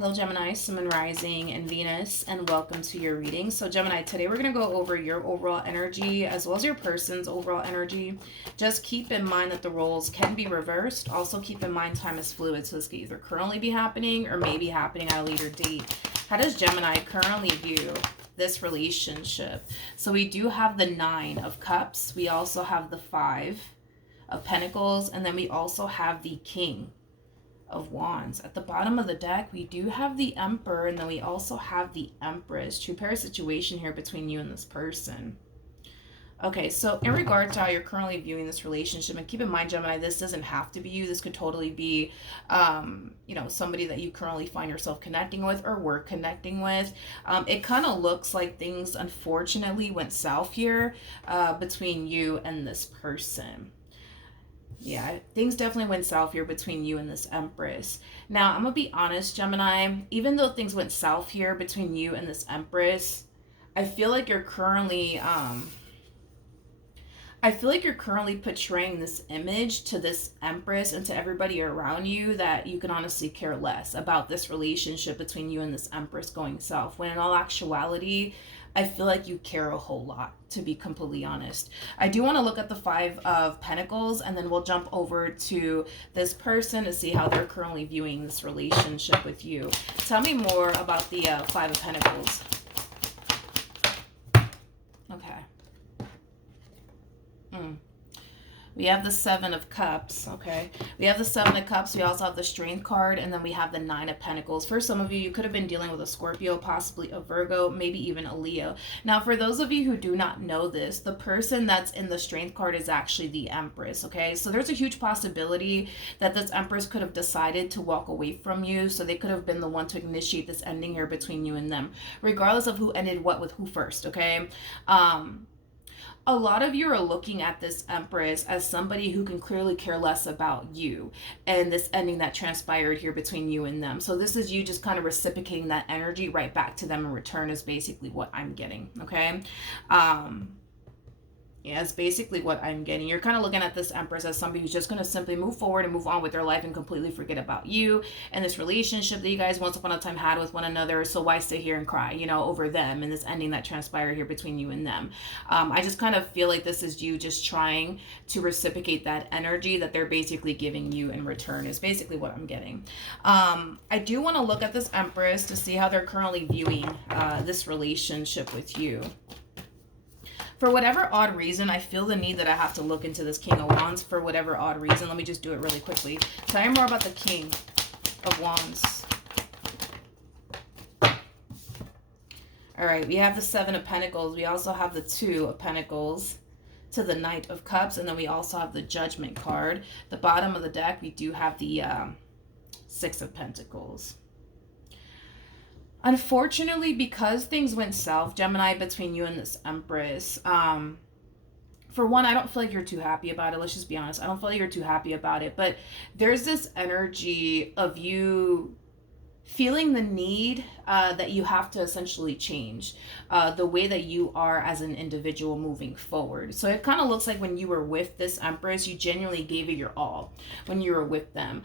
Hello Gemini, Sun, Moon, Rising, and Venus, and welcome to your reading. So Gemini, today we're going to go over your overall energy as well as your person's overall energy. Just keep in mind that the roles can be reversed. Also keep in mind time is fluid, so this could either currently be happening or maybe happening at a later date. How does Gemini currently view this relationship? So we do have the 9 of Cups. We also have the 5 of Pentacles, and then we also have the King of Wands. At the bottom of the deck, we do have the Emperor, and then we also have the Empress. True pair situation here between you and this person. Okay, so in regard to how you're currently viewing this relationship, and keep in mind, Gemini, this doesn't have to be you. This could totally be, somebody that you currently find yourself connecting with or were connecting with. It kind of looks like things, unfortunately, went south here between you and this person. Yeah, things definitely went south here between you and this Empress. Now, I'm going to be honest, Gemini, even though things went south here between you and this Empress, I feel like you're currently, portraying this image to this Empress and to everybody around you that you can honestly care less about this relationship between you and this Empress going south. When in all actuality, I feel like you care a whole lot, to be completely honest. I do want to look at the 5 of Pentacles, and then we'll jump over to this person to see how they're currently viewing this relationship with you. Tell me more about the 5 of Pentacles. Okay. We have the 7 of Cups, okay? We have the 7 of Cups. We also have the Strength card, and then we have the 9 of Pentacles. For some of you, you could have been dealing with a Scorpio, possibly a Virgo, maybe even a Leo. Now, for those of you who do not know this, the person that's in the Strength card is actually the Empress, okay? So there's a huge possibility that this Empress could have decided to walk away from you, so they could have been the one to initiate this ending here between you and them, regardless of who ended what with who first, okay? A lot of you are looking at this Empress as somebody who can clearly care less about you and this ending that transpired here between you and them. So this is you just kind of reciprocating that energy right back to them in return is basically what I'm getting, okay? Yeah, it's basically what I'm getting. You're kind of looking at this Empress as somebody who's just going to simply move forward and move on with their life and completely forget about you and this relationship that you guys once upon a time had with one another. So why sit here and cry, over them and this ending that transpired here between you and them? I just kind of feel like this is you just trying to reciprocate that energy that they're basically giving you in return is basically what I'm getting. I do want to look at this Empress to see how they're currently viewing this relationship with you. For whatever odd reason, I feel the need that I have to look into this King of Wands for whatever odd reason. Let me just do it really quickly. Tell me more about the King of Wands. All right, we have the 7 of Pentacles. We also have the 2 of Pentacles to the Knight of Cups. And then we also have the Judgment card. The bottom of the deck, we do have the 6 of Pentacles. Unfortunately, because things went south, Gemini, between you and this Empress, for one, I don't feel like you're too happy about it. Let's just be honest. I don't feel like you're too happy about it. But there's this energy of you feeling the need that you have to essentially change the way that you are as an individual moving forward. So it kind of looks like when you were with this Empress, you genuinely gave it your all when you were with them.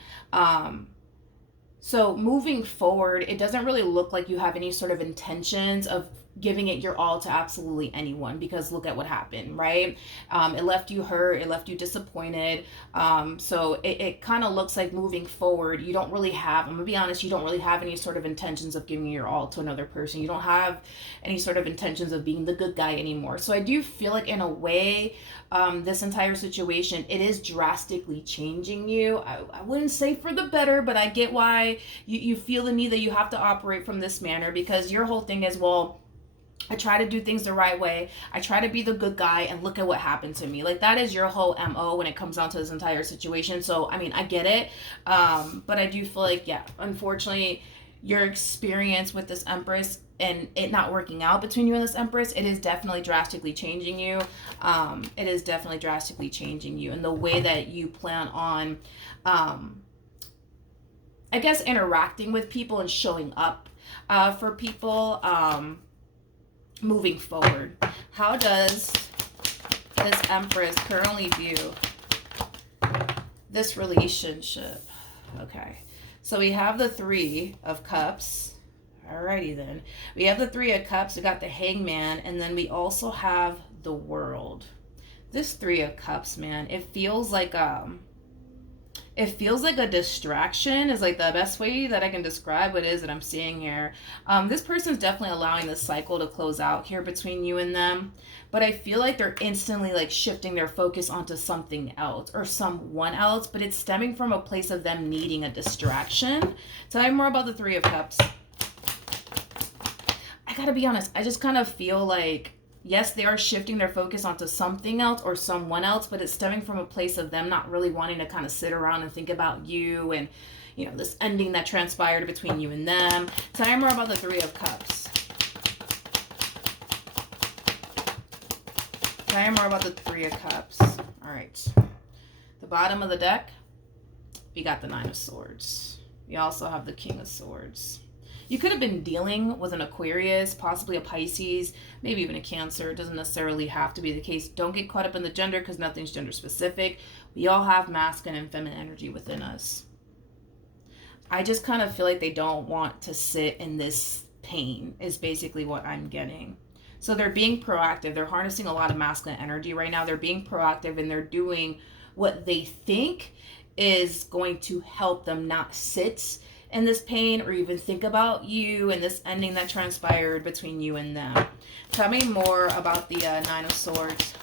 So moving forward, it doesn't really look like you have any sort of intentions of giving it your all to absolutely anyone, because look at what happened, right? It left you hurt, it left you disappointed. So it kind of looks like moving forward, you don't really have, I'm gonna be honest, you don't really have any sort of intentions of giving your all to another person. You don't have any sort of intentions of being the good guy anymore. So I do feel like in a way, this entire situation, it is drastically changing you. I wouldn't say for the better, but I get why you feel the need that you have to operate from this manner, because your whole thing is, well, I try to do things the right way. I try to be the good guy, and look at what happened to me. Like, that is your whole MO when it comes down to this entire situation. So, I mean, I get it. But I do feel like, yeah, unfortunately, your experience with this Empress and it not working out between you and this Empress, it is definitely drastically changing you. It is definitely drastically changing you. And the way that you plan on, I guess, interacting with people and showing up for people, moving forward. How does this Empress currently view this relationship? Okay, So we have the Three of Cups. Alrighty then. We have the Three of Cups. We got the Hangman. And then we also have the World. This Three of Cups, man, it feels like a distraction is like the best way that I can describe what it is that I'm seeing here. This person's definitely allowing the cycle to close out here between you and them, but I feel like they're instantly like shifting their focus onto something else or someone else, but it's stemming from a place of them needing a distraction. Tell me more about the Three of Cups. I gotta be honest, I just kind of feel like, yes, they are shifting their focus onto something else or someone else, but it's stemming from a place of them not really wanting to kind of sit around and think about you and, you know, this ending that transpired between you and them. Tell me more about the Three of Cups. Tell me more about the Three of Cups. All right. The bottom of the deck, we got the Nine of Swords. We also have the King of Swords. You could have been dealing with an Aquarius, possibly a Pisces, maybe even a Cancer. It doesn't necessarily have to be the case. Don't get caught up in the gender because nothing's gender specific. We all have masculine and feminine energy within us. I just kind of feel like they don't want to sit in this pain is basically what I'm getting. So they're being proactive. They're harnessing a lot of masculine energy right now. They're being proactive and they're doing what they think is going to help them not sit in this pain or even think about you and this ending that transpired between you and them. Tell me more about the Nine of Swords.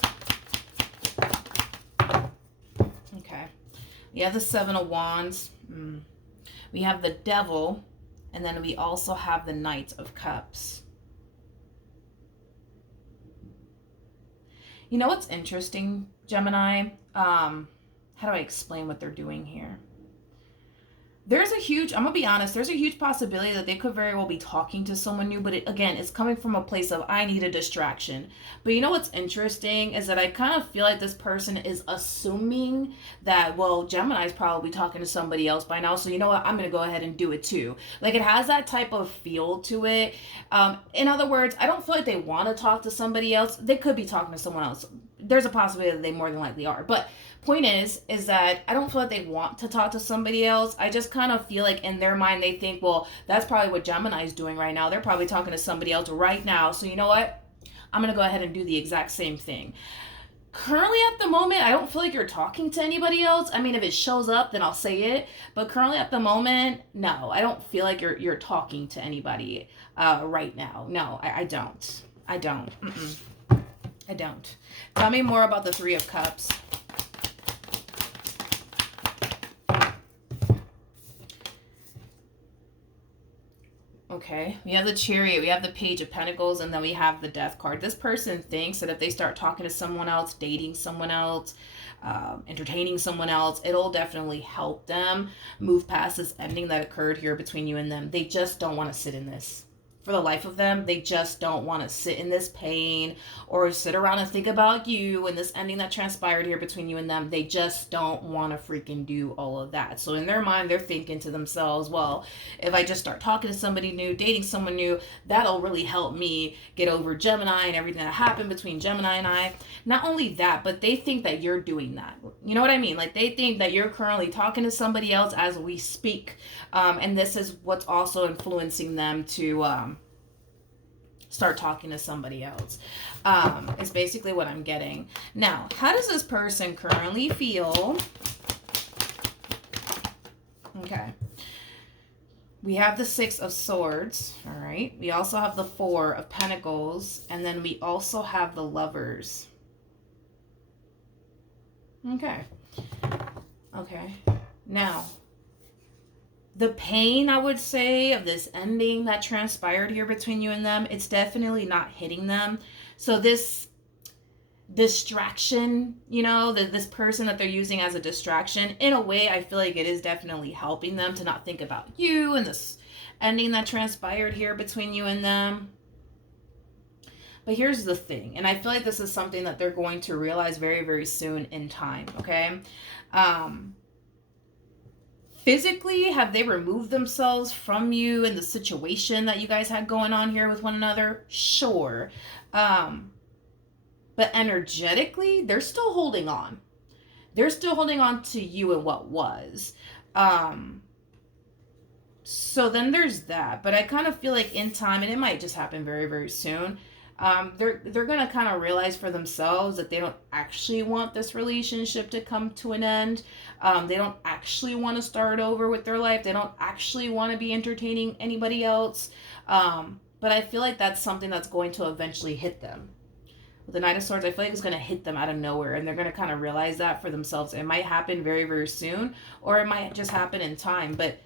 Okay. We have the Seven of Wands. We have the Devil. And then we also have the Knight of Cups. You know what's interesting, Gemini? How do I explain what they're doing here? There's a huge, I'm going to be honest, there's a huge possibility that they could very well be talking to someone new, but again, it's coming from a place of, I need a distraction. But you know what's interesting is that I kind of feel like this person is assuming that, well, Gemini's probably talking to somebody else by now, so you know what, I'm going to go ahead and do it too. Like, it has that type of feel to it. In other words, I don't feel like they want to talk to somebody else. They could be talking to someone else. There's a possibility that they more than likely are, but point is that I don't feel like they want to talk to somebody else. I just kind of feel like in their mind they think, well, that's probably what Gemini is doing right now. They're probably talking to somebody else right now. So you know what? I'm going to go ahead and do the exact same thing. Currently at the moment, I don't feel like you're talking to anybody else. I mean, if it shows up, then I'll say it. But currently at the moment, no, I don't feel like you're talking to anybody right now. No, I don't. I don't. I don't. Tell me more about the Three of Cups. Okay, we have the Chariot, we have the Page of Pentacles, and then we have the Death card. This person thinks that if they start talking to someone else, dating someone else, entertaining someone else, it'll definitely help them move past this ending that occurred here between you and them. They just don't want to sit in this. For the life of them, they just don't want to sit in this pain or sit around and think about you and this ending that transpired here between you and them. They just don't want to freaking do all of that. So in their mind, they're thinking to themselves, well, if I just start talking to somebody new, dating someone new, that'll really help me get over Gemini and everything that happened between Gemini and I. Not only that, but they think that you're doing that. You know what I mean? Like, they think that you're currently talking to somebody else as we speak. And this is what's also influencing them to start talking to somebody else. It's basically what I'm getting. Now, how does this person currently feel? Okay. We have the Six of Swords, all right? We also have the Four of Pentacles, and then we also have the Lovers. Okay. Okay. Now, the pain, I would say, of this ending that transpired here between you and them, it's definitely not hitting them. So this distraction, you know, this person that they're using as a distraction, in a way, I feel like it is definitely helping them to not think about you and this ending that transpired here between you and them. But here's the thing, and I feel like this is something that they're going to realize very, very soon in time, okay? Physically, have they removed themselves from you and the situation that you guys had going on here with one another? Sure. But energetically, they're still holding on. They're still holding on to you and what was. So then there's that. But I kind of feel like in time, and it might just happen very, very soon, they're gonna kind of realize for themselves that they don't actually want this relationship to come to an end. They don't actually want to start over with their life. They don't actually want to be entertaining anybody else. But I feel like that's something that's going to eventually hit them. With the Knight of Swords, I feel like it's going to hit them out of nowhere, and they're going to kind of realize that for themselves. It might happen very, very soon, or it might just happen in time. But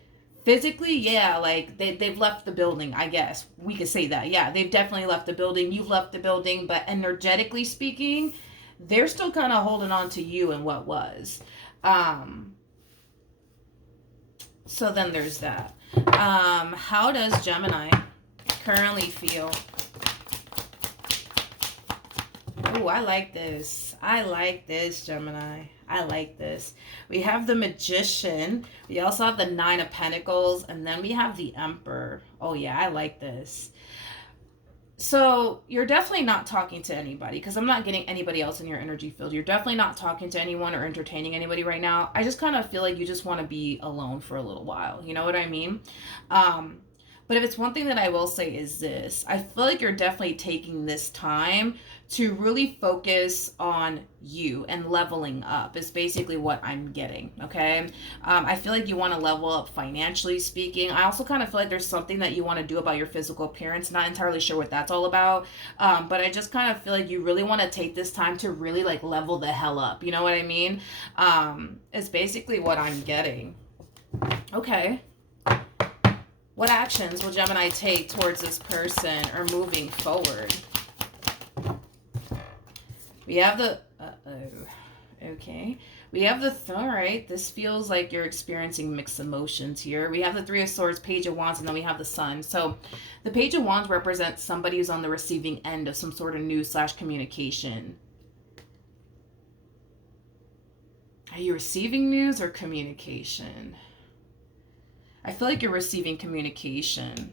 physically, yeah, like they've left the building, I guess. We could say that. Yeah, they've definitely left the building. You've left the building, but energetically speaking, they're still kind of holding on to you and what was. So then there's that. How does Gemini currently feel? Oh, I like this. I like this, Gemini. I like this. We have the Magician. We also have the Nine of Pentacles. And then we have the Emperor. Oh, yeah, I like this. So you're definitely not talking to anybody, because I'm not getting anybody else in your energy field. You're definitely not talking to anyone or entertaining anybody right now. I just kind of feel like you just want to be alone for a little while. You know what I mean? But if it's one thing that I will say is this, I feel like you're definitely taking this time to really focus on you and leveling up is basically what I'm getting, okay? I feel like you want to level up financially speaking. I also kind of feel like there's something that you want to do about your physical appearance. Not entirely sure what that's all about, but I just kind of feel like you really want to take this time to really like level the hell up. You know what I mean? It's basically what I'm getting. Okay. What actions will Gemini take towards this person or moving forward? We have the... Okay. We have the... All right. This feels like you're experiencing mixed emotions here. We have the Three of Swords, Page of Wands, and then we have the Sun. So the Page of Wands represents somebody who's on the receiving end of some sort of news/communication. Are you receiving news or communication? I feel like you're receiving communication,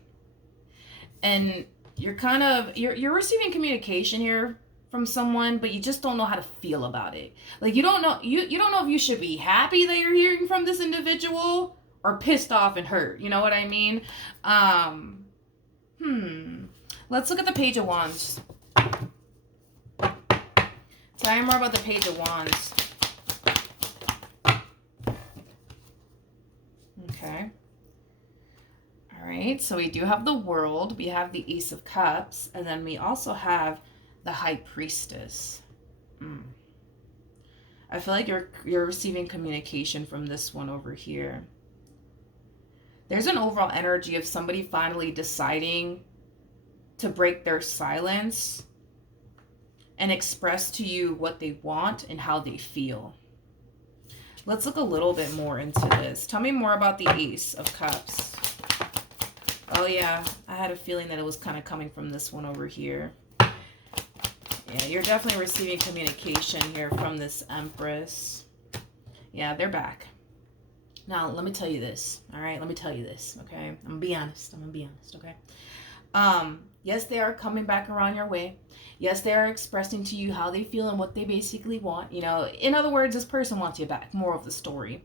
and you're kind of, you're receiving communication here from someone, but you just don't know how to feel about it. Like you don't know, you don't know if you should be happy that you're hearing from this individual or pissed off and hurt. You know what I mean? Let's look at the Page of Wands. Tell me more about the Page of Wands. Okay. All right, so we do have the World, we have the Ace of Cups, and then we also have the High Priestess. I feel like you're receiving communication from this one over here. There's an overall energy of somebody finally deciding to break their silence and express to you what they want and how they feel. Let's look a little bit more into this. Tell me more about the Ace of Cups. Oh yeah, I had a feeling that it was kind of coming from this one over here. Yeah, you're definitely receiving communication here from this Empress. Yeah, they're back. Now, let me tell you this, all right? Let me tell you this, okay? I'm gonna be honest, okay? Yes, they are coming back around your way. Yes, they are expressing to you how they feel and what they basically want. You know, in other words, this person wants you back. More of the story.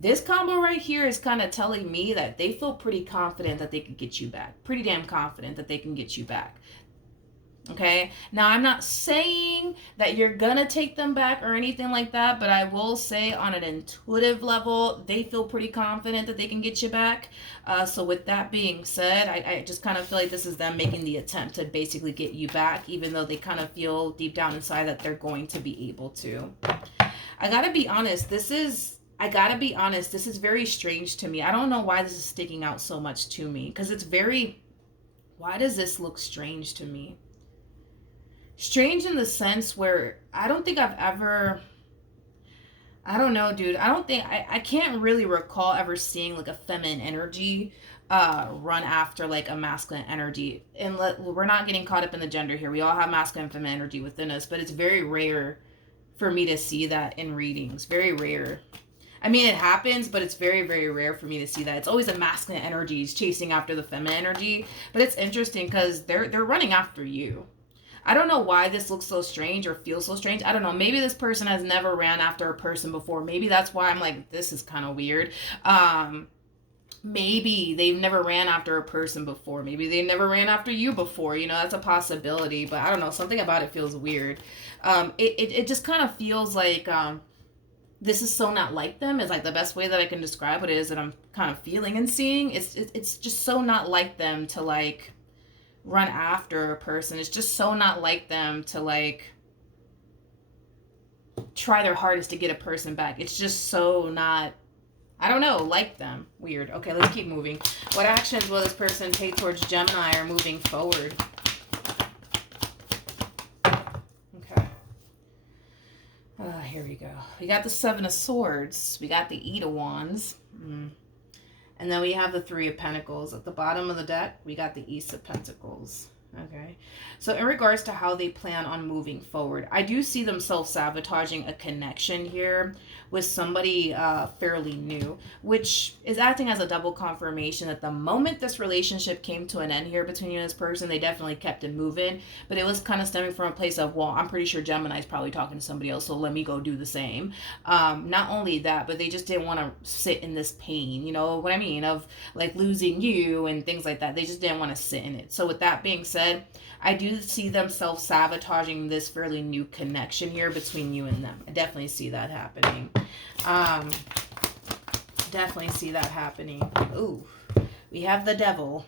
This combo right here is kind of telling me that they feel pretty confident that they can get you back. Pretty damn confident that they can get you back. Okay? Now, I'm not saying that you're gonna take them back or anything like that, but I will say on an intuitive level, they feel pretty confident that they can get you back. So with that being said, I just kind of feel like this is them making the attempt to basically get you back, even though they kind of feel deep down inside that they're going to be able to. I gotta be honest, this is very strange to me. I don't know why this is sticking out so much to me, because it's very... Why does this look strange to me? Strange in the sense where I don't think I've ever... I don't know, dude. I can't really recall ever seeing like a feminine energy run after like a masculine energy. And we're not getting caught up in the gender here. We all have masculine and feminine energy within us, but it's very rare for me to see that in readings. Very rare. I mean, it happens, but it's very, very rare for me to see that. It's always the masculine energies chasing after the feminine energy. But it's interesting because they're running after you. I don't know why this looks so strange or feels so strange. I don't know. Maybe this person has never ran after a person before. Maybe that's why I'm like, this is kind of weird. maybe they've never ran after a person before. Maybe they never ran after you before. You know, that's a possibility. But I don't know. Something about it feels weird. It just kind of feels like this is so not like them. Is like the best way that I can describe what it is that I'm kind of feeling and seeing. It's just so not like them to like run after a person. It's just so not like them to like try their hardest to get a person back. It's just so not, I don't know, like them. Weird. Okay, let's keep moving. What actions will this person take towards Gemini or moving forward? Okay. Here we go. We got the Seven of Swords. We got the Eight of Wands. And then we have the Three of Pentacles. At the bottom of the deck, we got the Ace of Pentacles. Okay. So in regards to how they plan on moving forward, I do see them self-sabotaging a connection here with somebody fairly new, which is acting as a double confirmation that the moment this relationship came to an end here between you and this person, they definitely kept it moving. But it was kind of stemming from a place of, well, I'm pretty sure Gemini's probably talking to somebody else, so let me go do the same. Not only that, but they just didn't want to sit in this pain, you know what I mean, of like losing you and things like that. They just didn't want to sit in it. So with that being said, I do see them self-sabotaging this fairly new connection here between you and them. I definitely see that happening. Definitely see that happening. Ooh, we have the Devil.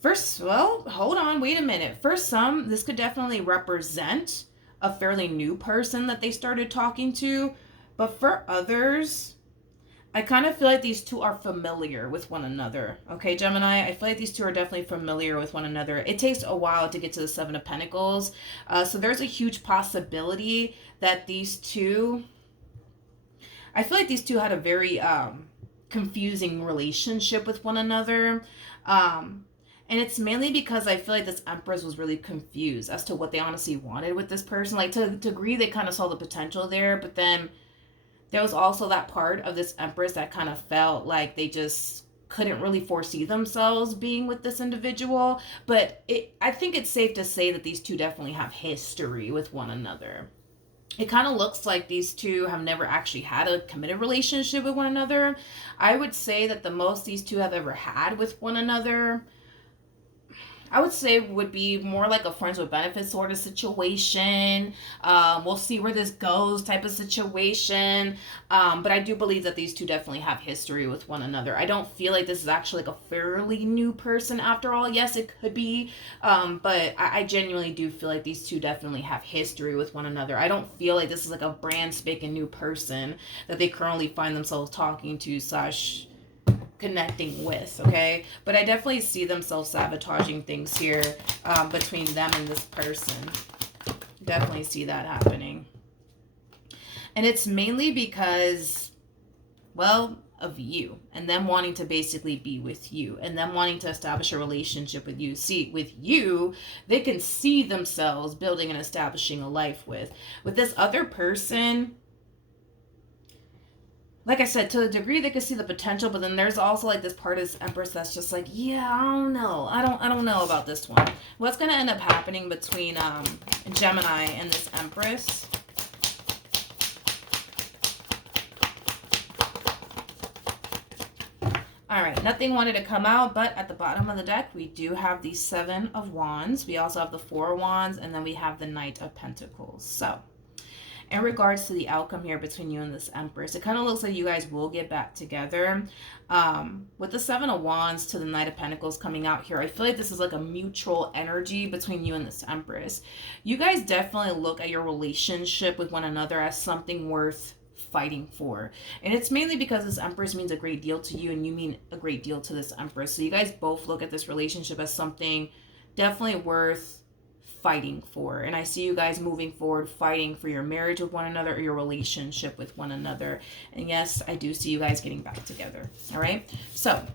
First, well, hold on, wait a minute. For some, this could definitely represent a fairly new person that they started talking to. But for others, I kind of feel like these two are familiar with one another. Okay, Gemini, I feel like these two are definitely familiar with one another. It takes a while to get to the Seven of Pentacles. So there's a huge possibility that these two, I feel like these two had a very confusing relationship with one another. And it's mainly because I feel like this Empress was really confused as to what they honestly wanted with this person. Like to a degree, they kind of saw the potential there, but then there was also that part of this Empress that kind of felt like they just couldn't really foresee themselves being with this individual. But I think it's safe to say that these two definitely have history with one another. It kind of looks like these two have never actually had a committed relationship with one another. I would say that the most these two have ever had with one another, I would say, would be more like a friends with benefits sort of situation. We'll see where this goes type of situation. But I do believe that these two definitely have history with one another. I don't feel like this is actually like a fairly new person after all. Yes, it could be. But I genuinely do feel like these two definitely have history with one another. I don't feel like this is like a brand spanking new person that they currently find themselves talking to / connecting with, okay? But I definitely see them self-sabotaging things here between them and this person. Definitely see that happening. And it's mainly because, well, of you and them wanting to basically be with you and them wanting to establish a relationship with you. See, with you, they can see themselves building and establishing a life with. With this other person, like I said, to a degree they could see the potential, but then there's also like this part of this Empress that's just like, yeah, I don't know. I don't know about this one. What's gonna end up happening between Gemini and this Empress? All right, nothing wanted to come out, but at the bottom of the deck, we do have the Seven of Wands. We also have the Four of Wands, and then we have the Knight of Pentacles. So in regards to the outcome here between you and this Empress, it kind of looks like you guys will get back together. With the Seven of Wands to the Knight of Pentacles coming out here, I feel like this is like a mutual energy between you and this Empress. You guys definitely look at your relationship with one another as something worth fighting for. And it's mainly because this Empress means a great deal to you and you mean a great deal to this Empress. So you guys both look at this relationship as something definitely worth fighting for. And I see you guys moving forward fighting for your marriage with one another or your relationship with one another. And yes, I do see you guys getting back together. All right, so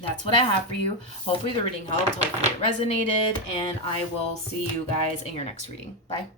that's what I have for you. Hopefully the reading helped, hopefully it resonated, and I will see you guys in your next reading. Bye.